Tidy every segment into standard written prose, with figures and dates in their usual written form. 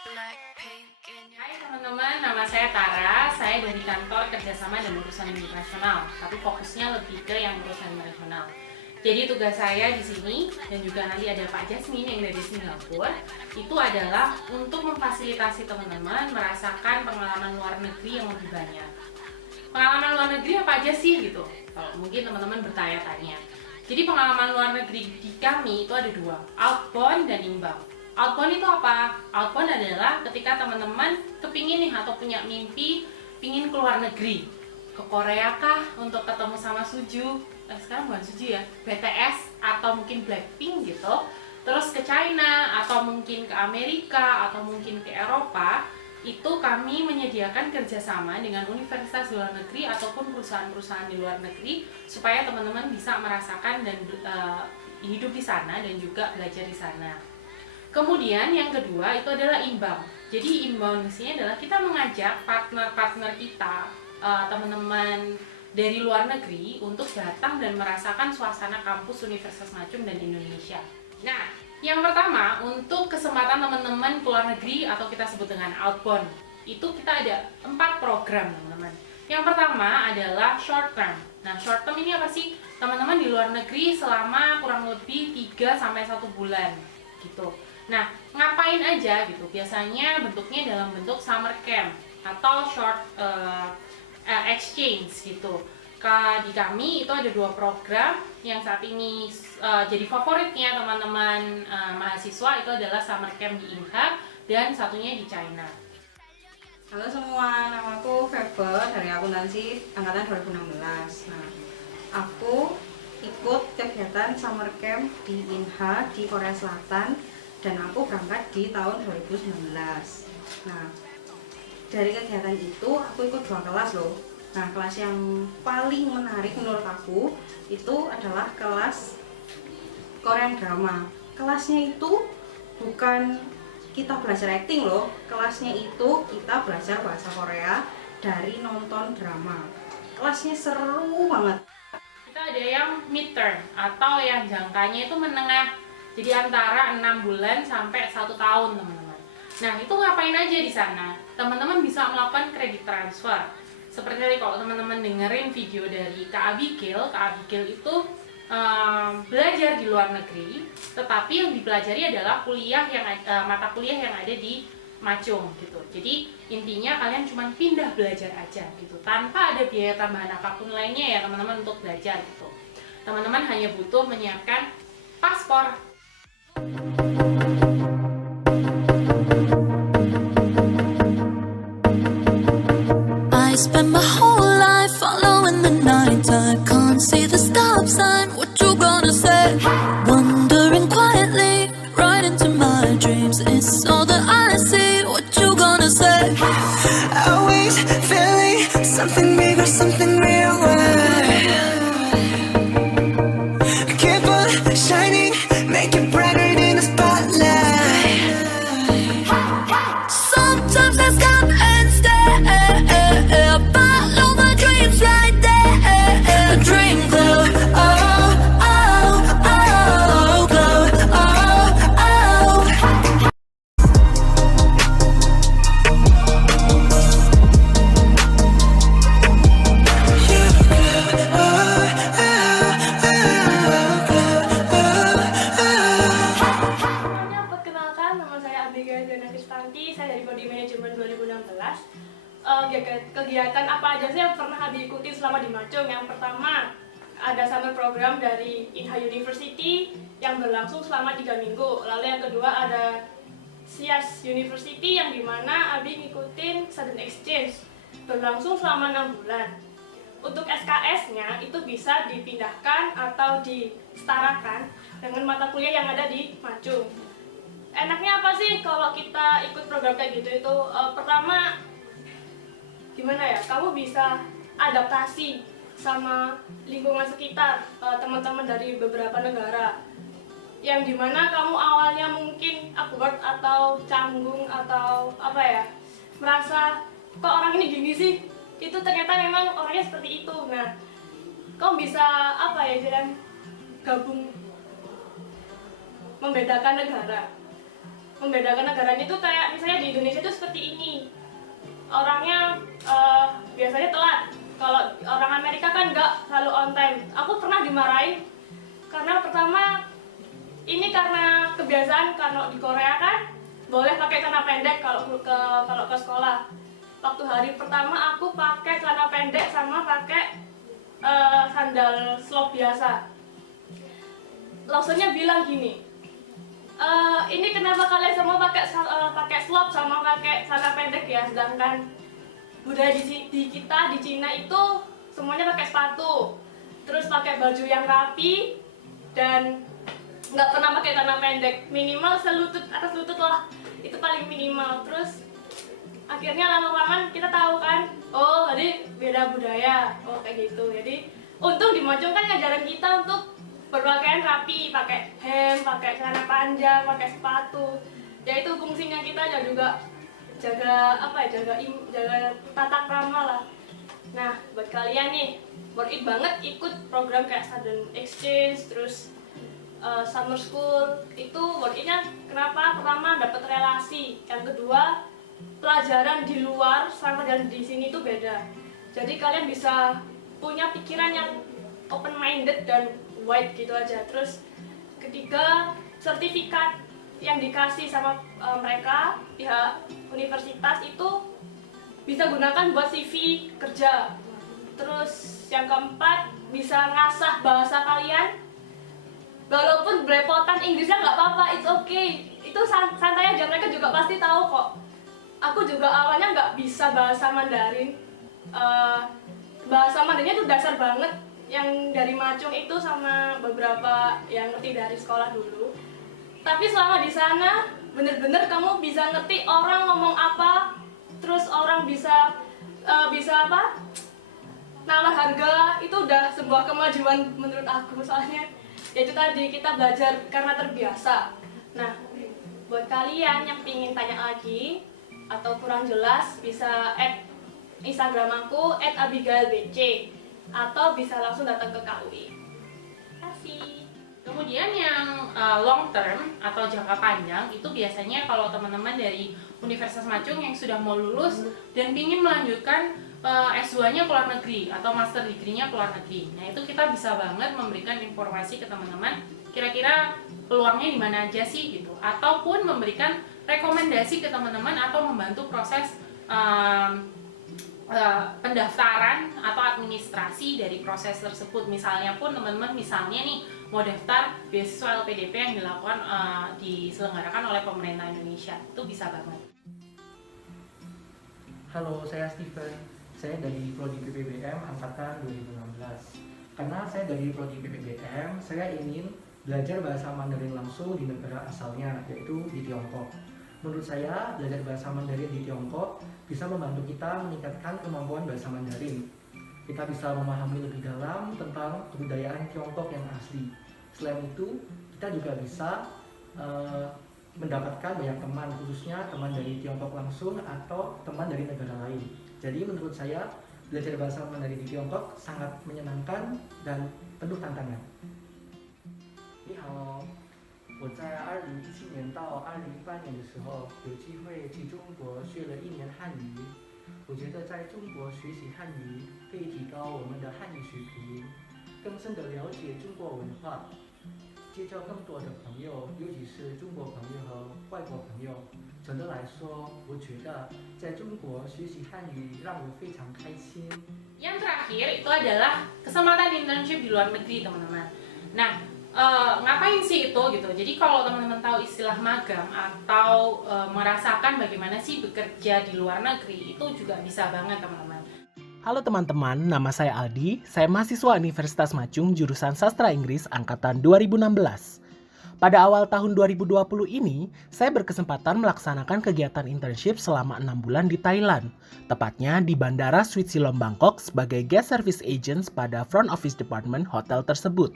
Hai teman-teman, nama saya Tara. Saya dari kantor kerjasama dan urusan internasional, tapi fokusnya lebih ke yang urusan internasional. Jadi tugas saya di sini dan juga nanti ada Pak Jasmine yang dari Singapura, itu adalah untuk memfasilitasi teman-teman merasakan pengalaman luar negeri yang lebih banyak. Pengalaman luar negeri apa aja sih gitu? Kalau mungkin teman-teman bertanya-tanya. Jadi pengalaman luar negeri di kami itu ada dua, outbound dan inbound. Outbound itu apa? Outbound adalah ketika teman-teman kepingin nih atau punya mimpi pingin keluar negeri, ke Korea kah untuk ketemu sama Suju, sekarang bukan Suju ya, BTS atau mungkin Blackpink gitu, terus ke China atau mungkin ke Amerika atau mungkin ke Eropa. Itu kami menyediakan kerjasama dengan universitas di luar negeri ataupun perusahaan-perusahaan di luar negeri supaya teman-teman bisa merasakan dan hidup di sana dan juga belajar di sana. Kemudian yang kedua itu adalah inbound. Jadi inbound di sini adalah kita mengajak partner-partner kita, teman-teman dari luar negeri untuk datang dan merasakan suasana kampus Universitas Macung dan Indonesia. Nah, yang pertama untuk kesempatan teman-teman ke luar negeri atau kita sebut dengan outbound, itu kita ada 4 program teman-teman. Yang pertama adalah short term. Nah, short term ini apa sih? Teman-teman di luar negeri selama kurang lebih 3-1 bulan gitu. Nah, ngapain aja gitu? Biasanya bentuknya dalam bentuk summer camp atau short exchange gitu. Di kami itu ada 2 program yang saat ini jadi favoritnya teman-teman mahasiswa itu adalah summer camp di INHA dan satunya di China. Halo semua, namaku Febe dari akuntansi angkatan 2016. Nah, aku ikut kegiatan summer camp di INHA di Korea Selatan dan aku berangkat di tahun 2019. Nah, dari kegiatan itu aku ikut 2 kelas loh. Nah, kelas yang paling menarik menurut aku itu adalah kelas Korean drama. Kelasnya itu bukan kita belajar acting loh, kelasnya itu kita belajar bahasa Korea dari nonton drama. Kelasnya seru banget. Kita ada yang midterm atau yang jangkanya itu menengah, jadi antara 6 bulan sampai 1 tahun teman-teman. Nah, itu ngapain aja di sana? Teman-teman bisa melakukan kredit transfer. Seperti tadi kalau teman-teman dengerin video dari Kak Abigail itu belajar di luar negeri, tetapi yang dipelajari adalah mata kuliah yang ada di Macung gitu. Jadi intinya kalian cuma pindah belajar aja gitu, tanpa ada biaya tambahan apapun lainnya ya teman-teman untuk belajar gitu. Teman-teman hanya butuh menyiapkan paspor. I spend my whole life following the night. I can't see the stop sign. What you gonna say? Wandering quietly right into my dreams. It's all that I see. What you gonna say? Always feeling something bigger, something real. Keep on shining, make it brighter than the spotlight. Sometimes I stop and stare. Follow my dreams right there. Dream glow, oh, oh, oh, glow, oh, oh. Semuanya, perkenalkan, nama saya Abigail Diana Kristanti, saya dari Prodi Manajemen 2016. Kegiatan apa aja sih yang pernah Abi ikuti selama di Macung? Yang pertama, ada summer program dari INHA University yang berlangsung selama 3 minggu. Lalu yang kedua ada SIAS University yang dimana Abi ngikutin student exchange berlangsung selama 6 bulan. Untuk SKS-nya itu bisa dipindahkan atau disetarakan dengan mata kuliah yang ada di Macung. Enaknya apa sih kalau kita ikut program kayak gitu itu? Pertama, gimana ya, kamu bisa adaptasi sama lingkungan sekitar, teman-teman dari beberapa negara yang dimana kamu awalnya mungkin awkward atau canggung atau apa ya, merasa kok orang ini gini sih, itu ternyata memang orangnya seperti itu. Nah, kamu bisa apa ya, gabung membedakan negara. membedakan negaranya itu kayak misalnya di Indonesia itu seperti ini. Orangnya biasanya telat. Kalau orang Amerika kan nggak, selalu on time. Aku pernah dimarahin karena pertama ini karena kebiasaan, kalau di Korea kan boleh pakai celana pendek kalau ke sekolah. Waktu hari pertama aku pakai celana pendek sama pakai sandal slop biasa. Lawsonnya bilang gini, ini kenapa kalian semua pakai slop sama pakai celana pendek ya, sedangkan budaya di kita di Cina itu semuanya pakai sepatu, terus pakai baju yang rapi dan nggak pernah pakai celana pendek, minimal selutut, atas lutut lah, itu paling minimal. Terus akhirnya lama-lama kita tahu kan, oh jadi beda budaya, oh kayak gitu. Jadi untung di Mojong kan ngajarin kita untuk berpakaian rapi, pakai hem, pakai celana panjang, pakai sepatu. Ya itu fungsinya kita ya juga jaga jaga tata krama lah. Nah buat kalian nih worth it banget ikut program kayak student exchange, terus summer school, itu worth it-nya kenapa? Pertama dapat relasi, yang kedua pelajaran di luar sama pelajaran di sini itu beda. Jadi kalian bisa punya pikiran yang open minded dan wide gitu aja. Terus ketiga, sertifikat yang dikasih sama mereka pihak universitas itu bisa gunakan buat CV kerja. Terus yang keempat, bisa ngasah bahasa kalian. Walaupun belepotan Inggrisnya nggak apa-apa, it's okay. Itu santai aja, mereka juga pasti tahu kok. Aku juga awalnya nggak bisa bahasa Mandarin. Bahasa Mandarinnya itu dasar banget. Yang dari Macung itu sama beberapa yang ngerti dari sekolah dulu. Tapi selama di sana, bener-bener kamu bisa ngerti orang ngomong apa, terus orang bisa apa? Nalar harga, itu udah sebuah kemajuan menurut aku. Soalnya ya itu tadi, kita belajar karena terbiasa. Nah, buat kalian yang pingin tanya lagi atau kurang jelas, bisa add Instagram aku @abigailbc atau bisa langsung datang ke KUI. Kasih. Kemudian yang long term atau jangka panjang itu biasanya kalau teman-teman dari Universitas Macung yang sudah mau lulus dan ingin melanjutkan S2-nya ke luar negeri atau master degree-nya ke luar negeri. Nah, itu kita bisa banget memberikan informasi ke teman-teman kira-kira peluangnya di mana aja sih gitu, ataupun memberikan rekomendasi ke teman-teman atau membantu proses pendaftaran atau administrasi dari proses tersebut. Misalnya pun teman-teman misalnya nih mau daftar beasiswa LPDP yang dilakukan diselenggarakan oleh pemerintah Indonesia, itu bisa banget. Halo, saya Steven. Saya dari Prodi PPBM angkatan 2016. Karena saya dari Prodi PPBM, saya ingin belajar bahasa Mandarin langsung di negara asalnya, yaitu di Tiongkok. Menurut saya, belajar bahasa Mandarin di Tiongkok bisa membantu kita meningkatkan kemampuan bahasa Mandarin. Kita bisa memahami lebih dalam tentang kebudayaan Tiongkok yang asli. Selain itu, kita juga bisa mendapatkan banyak teman, khususnya teman dari Tiongkok langsung atau teman dari negara lain. Jadi menurut saya, belajar bahasa Mandarin di Tiongkok sangat menyenangkan dan penuh tantangan. 你好，我在2017年到2018年的时候，有机会去中国学了1年汉语。我觉得在中国学习汉语可以提高我们的汉语水平，更深地了解中国文化，结交更多的朋友，尤其是中国朋友和外国朋友。总的来说，我觉得在中国学习汉语让我非常开心。 Yang terakhir itu adalah kesempatan internship di luar negeri, teman-teman. Nah, ngapain sih itu gitu? Jadi kalau teman-teman tahu istilah magang atau merasakan bagaimana sih bekerja di luar negeri, itu juga bisa banget, teman-teman. Halo teman-teman, nama saya Aldi. Saya mahasiswa Universitas Macung jurusan Sastra Inggris angkatan 2016. Pada awal tahun 2020 ini, saya berkesempatan melaksanakan kegiatan internship selama 6 bulan di Thailand, tepatnya di Bandara Suite Siloam Bangkok sebagai guest service agent pada front office department hotel tersebut.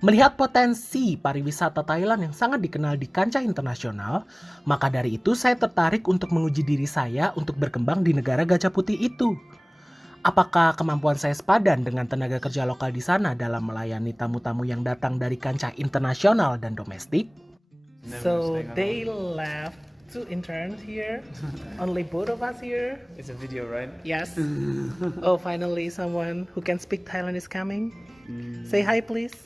Melihat potensi pariwisata Thailand yang sangat dikenal di kancah internasional, maka dari itu saya tertarik untuk menguji diri saya untuk berkembang di negara gajah putih itu. Apakah kemampuan saya sepadan dengan tenaga kerja lokal di sana dalam melayani tamu-tamu yang datang dari kancah internasional dan domestik? So they left 2 interns here, only both of us here. It's a video, right? Yes. Oh, finally someone who can speak Thailand is coming. Say hi please.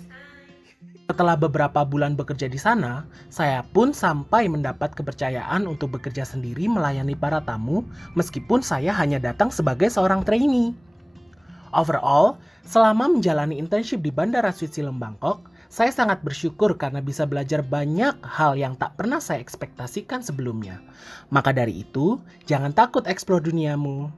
Setelah beberapa bulan bekerja di sana, saya pun sampai mendapat kepercayaan untuk bekerja sendiri melayani para tamu, meskipun saya hanya datang sebagai seorang trainee. Overall, selama menjalani internship di Bandara Switzerland Bangkok, saya sangat bersyukur karena bisa belajar banyak hal yang tak pernah saya ekspektasikan sebelumnya. Maka dari itu, jangan takut eksplor duniamu.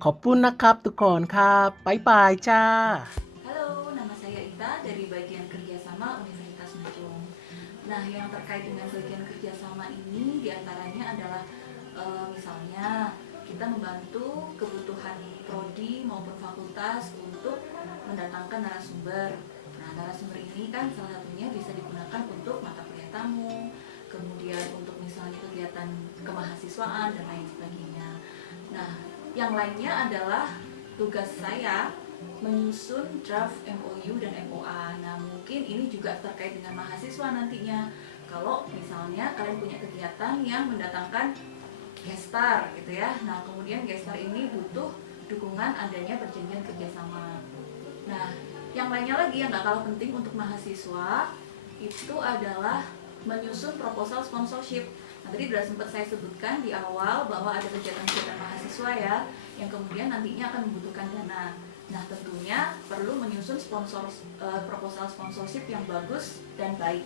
Khopun nakap tukon kap, bye-bye cha. Halo, nama saya Ita dari bagian kerjasama Universitas Majung. Nah, yang terkait dengan bagian kerjasama ini diantaranya adalah misalnya kita membantu kebutuhan prodi maupun fakultas untuk mendatangkan narasumber. Nah, narasumber ini kan salah satunya bisa digunakan untuk mata kuliah tamu, kemudian untuk misalnya kegiatan kemahasiswaan dan lain sebagainya. Nah, yang lainnya adalah tugas saya menyusun draft MOU dan MOA. Nah, mungkin ini juga terkait dengan mahasiswa nantinya. Kalau misalnya kalian punya kegiatan yang mendatangkan gestar gitu ya. Nah, kemudian gestar ini butuh dukungan adanya perjanjian kerjasama. Nah, yang lainnya lagi yang gak kalah penting untuk mahasiswa itu adalah menyusun proposal sponsorship. Nah, tadi sudah sempat saya sebutkan di awal bahwa ada kegiatan-kegiatan mahasiswa ya, yang kemudian nantinya akan membutuhkan dana. Nah, tentunya perlu menyusun proposal sponsorship yang bagus dan baik.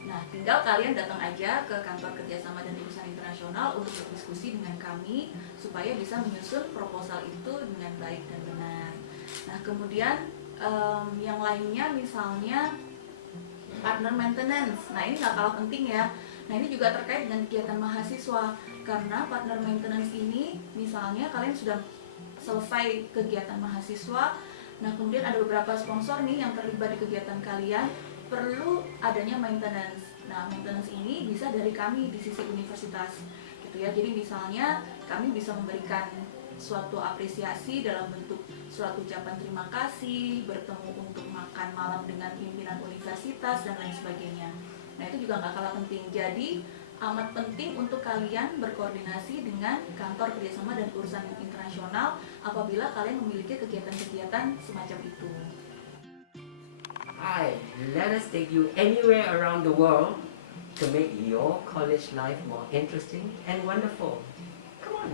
Nah, tinggal kalian datang aja ke kantor kerjasama dan urusan internasional untuk berdiskusi dengan kami supaya bisa menyusun proposal itu dengan baik dan benar. Nah, kemudian yang lainnya misalnya partner maintenance. Nah, ini nggak kalah penting ya. Nah, ini juga terkait dengan kegiatan mahasiswa karena partner maintenance ini misalnya kalian sudah selesai kegiatan mahasiswa. Nah, kemudian ada beberapa sponsor nih yang terlibat di kegiatan kalian, perlu adanya maintenance. Nah, maintenance ini bisa dari kami di sisi universitas gitu ya. Jadi misalnya kami bisa memberikan suatu apresiasi dalam bentuk surat ucapan terima kasih, bertemu untuk makan malam dengan pimpinan universitas dan lain sebagainya. Nah, itu juga nggak kalah penting. Jadi amat penting untuk kalian berkoordinasi dengan kantor kerjasama dan urusan internasional apabila kalian memiliki kegiatan-kegiatan semacam itu. Hi, let us take you anywhere around the world to make your college life more interesting and wonderful. Come on.